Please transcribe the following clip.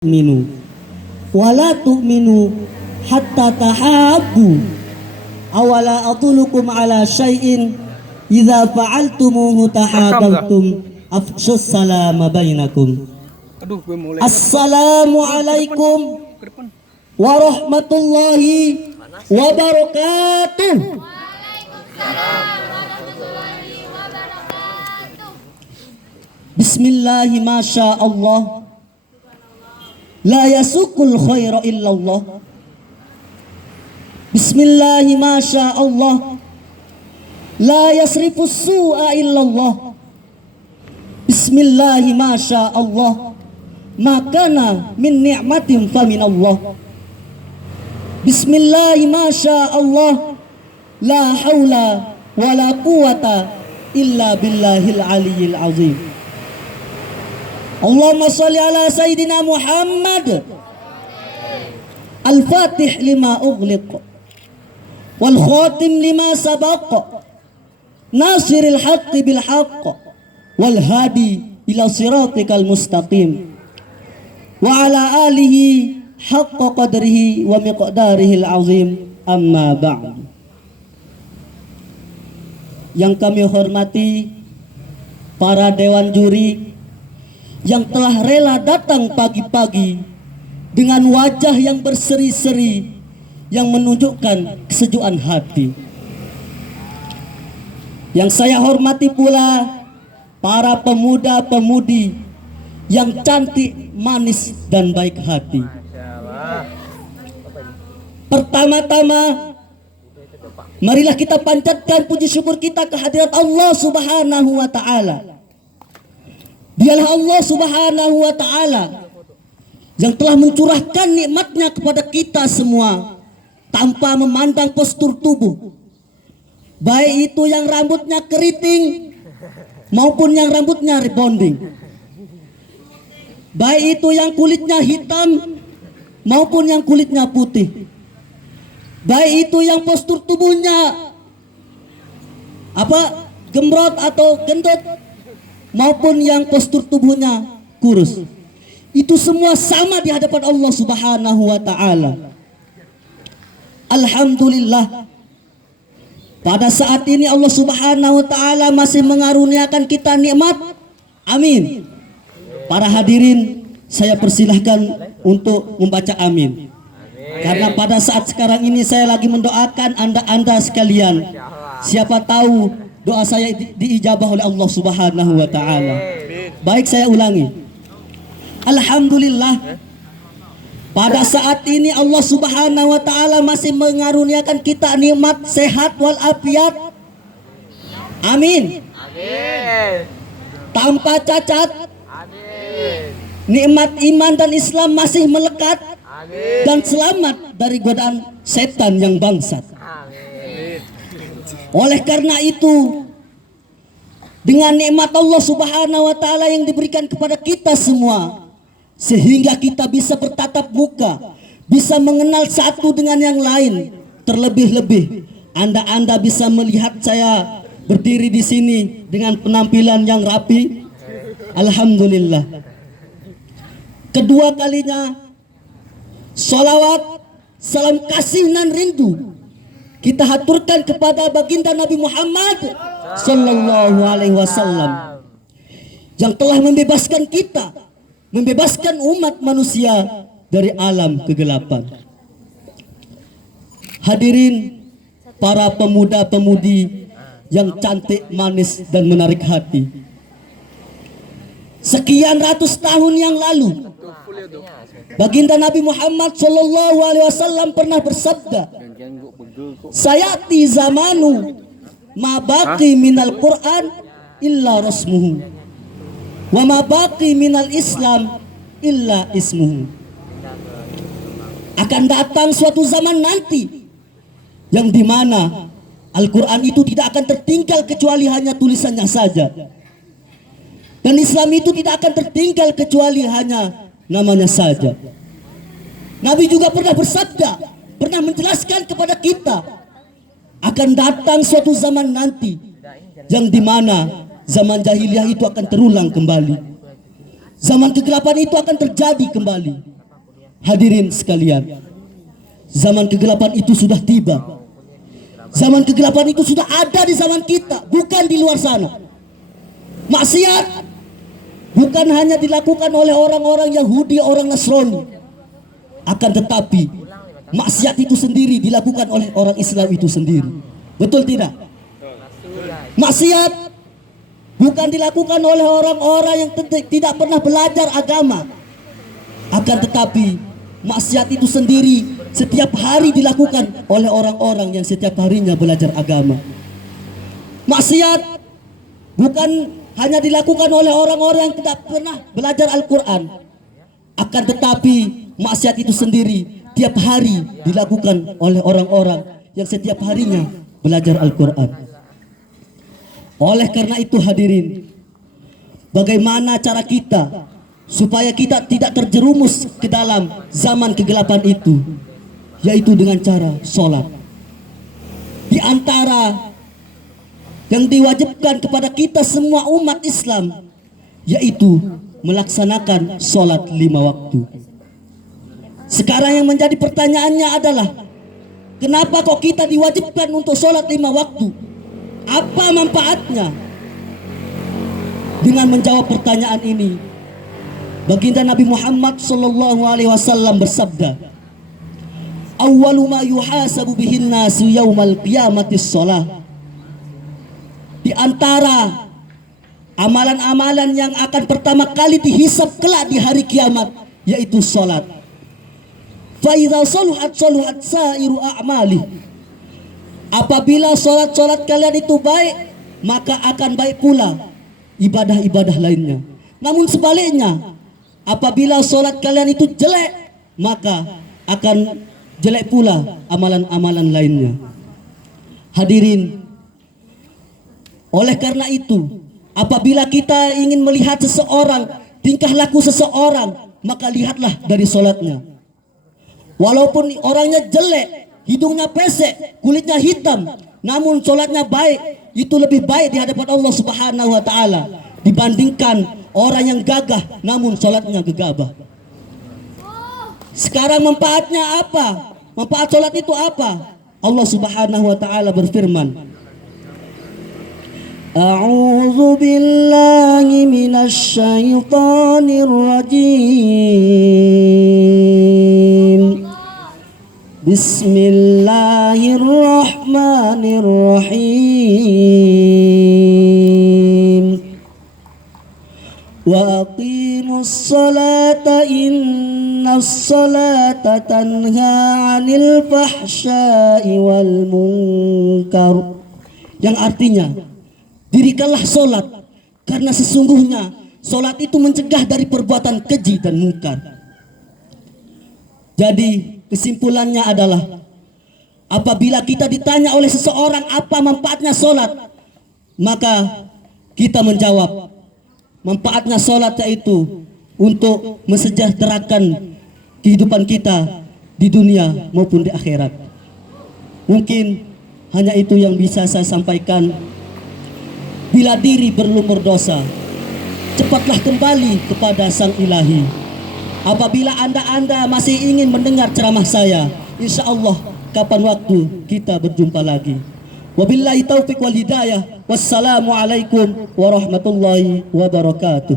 Minu wala tu'minu hatta tahabbu awala atulukum ala syai'in idza fa'altumuhu tahabbtum afshus salama bainakum. Assalamu alaikum warahmatullahi wabarakatuh. Bismillahi masya Allah, la yasukul khaira illallah. Bismillahi masya Allah, la yasrifus su'a illallah. Bismillahi masya Allah, makana min ni'matin fa min Allah. Bismillahi masya Allah, la haula wa la quwata illa billahil aliyyil azim. Allahumma salli ala Sayyidina Muhammad Al-Fatih lima ughliq wal khatim lima sabaq nasiril haqqi bil haqq wal hadi ila siratikal mustaqim wa ala alihi haqqa qadrihi wa miqdarihil azim, amma ba'd. Yang kami hormati para dewan juri yang telah rela datang pagi-pagi dengan wajah yang berseri-seri yang menunjukkan kesejukan hati. Yang saya hormati pula para pemuda-pemudi yang cantik, manis, dan baik hati. Pertama-tama, marilah kita panjatkan puji syukur kita kehadirat Allah Subhanahu wa Ta'ala. Dialah Allah Subhanahu wa Ta'ala yang telah mencurahkan nikmatnya kepada kita semua tanpa memandang postur tubuh, baik itu yang rambutnya keriting maupun yang rambutnya rebonding, baik itu yang kulitnya hitam maupun yang kulitnya putih, baik itu yang postur tubuhnya gembrot atau gendut maupun yang postur tubuhnya kurus. Itu semua sama di hadapan Allah Subhanahu wa Ta'ala. Alhamdulillah, pada saat ini Allah Subhanahu wa Ta'ala masih mengaruniakan kita nikmat. Amin. Para hadirin, saya persilahkan untuk membaca amin. Karena pada saat sekarang ini saya lagi mendoakan anda sekalian. Siapa tahu doa saya diijabah oleh Allah Subhanahu wa Ta'ala. Baik, saya ulangi. Alhamdulillah, pada saat ini Allah Subhanahu wa Ta'ala masih mengaruniakan kita nikmat sehat walafiat. Amin. Tanpa cacat. Nikmat iman dan Islam masih melekat. Dan selamat dari godaan setan yang bangsat. Oleh karena itu, dengan nikmat Allah Subhanahu wa Ta'ala yang diberikan kepada kita semua, sehingga kita bisa bertatap muka, bisa mengenal satu dengan yang lain. Terlebih-lebih anda bisa melihat saya berdiri di sini dengan penampilan yang rapi. Alhamdulillah. Kedua kalinya, salawat, salam kasih dan rindu kita haturkan kepada baginda Nabi Muhammad Sallallahu Alaihi Wasallam yang telah membebaskan kita, membebaskan umat manusia dari alam kegelapan. Hadirin, para pemuda-pemudi yang cantik, manis, dan menarik hati. Sekian ratus tahun yang lalu, baginda Nabi Muhammad Sallallahu Alaihi Wasallam pernah bersabda, sayati zamanu ma baqi minal Quran illa rasmuhu wa ma baqi minal Islam illa ismuhu. Akan datang suatu zaman nanti yang dimana Al-Quran itu tidak akan tertinggal kecuali hanya tulisannya saja, dan Islam itu tidak akan tertinggal kecuali hanya namanya saja. Nabi juga pernah bersabda, pernah menjelaskan kepada kita, akan datang suatu zaman nanti yang dimana zaman jahiliyah itu akan terulang kembali. Zaman kegelapan itu akan terjadi kembali. Hadirin sekalian, zaman kegelapan itu sudah tiba. Zaman kegelapan itu sudah ada di zaman kita, bukan di luar sana. Maksiat bukan hanya dilakukan oleh orang-orang Yahudi, orang Nasrani, akan tetapi maksiat itu sendiri dilakukan oleh orang Islam itu sendiri. Betul tidak? Maksiat bukan dilakukan oleh orang-orang yang tidak pernah belajar agama, akan tetapi maksiat itu sendiri setiap hari dilakukan oleh orang-orang yang setiap harinya belajar agama. Maksiat bukan hanya dilakukan oleh orang-orang yang tidak pernah belajar Al-Quran, akan tetapi maksiat itu sendiri tiap hari dilakukan oleh orang-orang yang setiap harinya belajar Al-Quran. Oleh karena itu hadirin, bagaimana cara kita supaya kita tidak terjerumus ke dalam zaman kegelapan itu? Yaitu dengan cara sholat. Di antara yang diwajibkan kepada kita semua umat Islam, yaitu melaksanakan sholat 5 waktu. Sekarang yang menjadi pertanyaannya adalah, kenapa kok kita diwajibkan untuk sholat 5 waktu? Apa manfaatnya? Dengan menjawab pertanyaan ini, baginda Nabi Muhammad SAW bersabda, awwalu ma yuhasabu bihin nasu yaumal qiyamati shalah. Di antara amalan-amalan yang akan pertama kali dihisab kelak di hari kiamat, yaitu salat. Fa idza saluhat saluhat sairu a'mali. Apabila salat-salat kalian itu baik, maka akan baik pula ibadah-ibadah lainnya. Namun sebaliknya, apabila salat kalian itu jelek, maka akan jelek pula amalan-amalan lainnya. Hadirin, oleh karena itu, apabila kita ingin melihat seseorang, tingkah laku seseorang, maka lihatlah dari salatnya. Walaupun orangnya jelek, hidungnya pesek, kulitnya hitam, namun salatnya baik, itu lebih baik di hadapan Allah Subhanahu wa taala dibandingkan orang yang gagah namun salatnya gegabah. Sekarang manfaatnya apa? Manfaat salat itu apa? Allah Subhanahu wa taala berfirman, A'udzu billahi minasy syaithanir rajim. Bismillahirrahmanirrahim. Wa aqimus salata innas salata tanha 'anil fahsya'i wal munkar. Yang artinya, dirikanlah solat, karena sesungguhnya solat itu mencegah dari perbuatan keji dan mungkar. Jadi kesimpulannya adalah, apabila kita ditanya oleh seseorang apa manfaatnya solat, maka kita menjawab, manfaatnya solat yaitu untuk mensejahterakan kehidupan kita di dunia maupun di akhirat. Mungkin hanya itu yang bisa saya sampaikan. Bila diri berlumur dosa, cepatlah kembali kepada Sang Ilahi. Apabila anda masih ingin mendengar ceramah saya, insya Allah kapan waktu kita berjumpa lagi. Wabillahi taufiq wal hidayah. Wassalamualaikum warahmatullahi wabarakatuh.